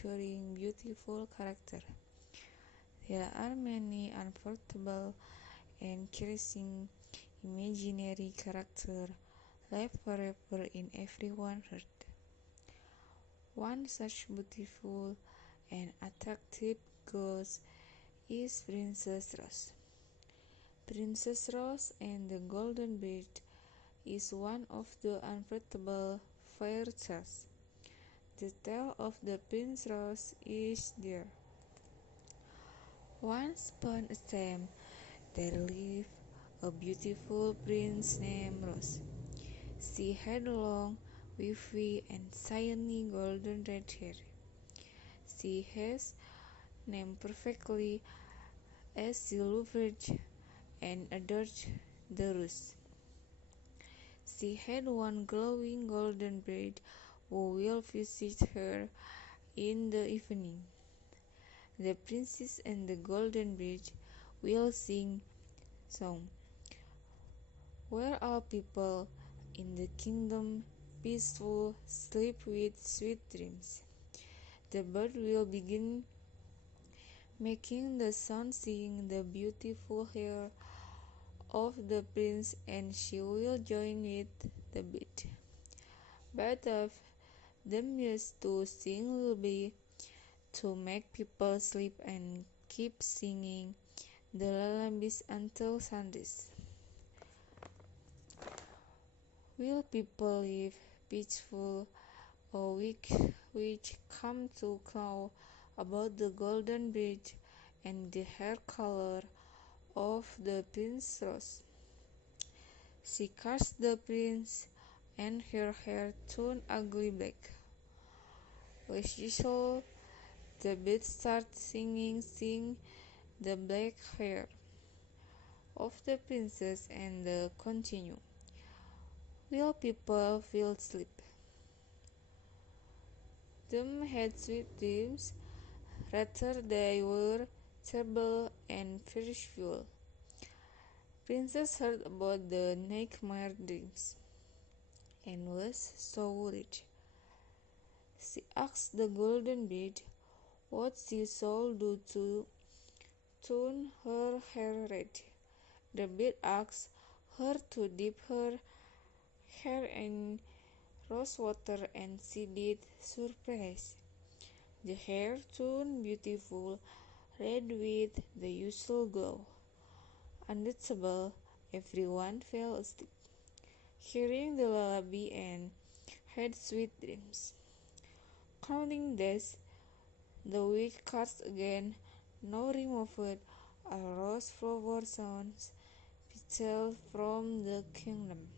featuring beautiful characters. There are many unforgettable and caressing imaginary characters left forever in everyone's heart. One such beautiful and attractive girl is Princess Rose. Princess Rose and the Golden Bird is one of the unforgettable fairy tales. The tale of the Princess Rose is there. Once upon a time, there lived a beautiful prince named Rose. She had long, wavy, and shiny golden red hair. She has named perfectly as she loved and adored the rose. She had one glowing golden bird who will visit her in the evening. The princess and the golden bird will sing song, where all people in the kingdom peaceful sleep with sweet dreams. The bird will begin making the sun sing the beautiful hair of the prince, and she will join with the bird. Both of them used to sing lullaby to make people sleep and keep singing the lullabies until sunrise. Will people live peaceful or which come to know about the golden bird and the hair color of the Princess Rose? She cursed the prince, and her hair turned ugly black. As usual, the bird started sing the black hair of the princess and continue. Will people feel sleep? Them had sweet dreams, rather they were terrible and fearful. Princess heard about the nightmare dreams and was so worried. She asked the golden bird what she should do to turn her hair red. The bird asked her to dip her hair in rose water, and she did. Surprise! The hair turned beautiful red with the usual glow. Unnoticeable, everyone fell asleep, hearing the lullaby and had sweet dreams. Counting days, the week passed again. Now removed, a rose flower sounds petal from the kingdom.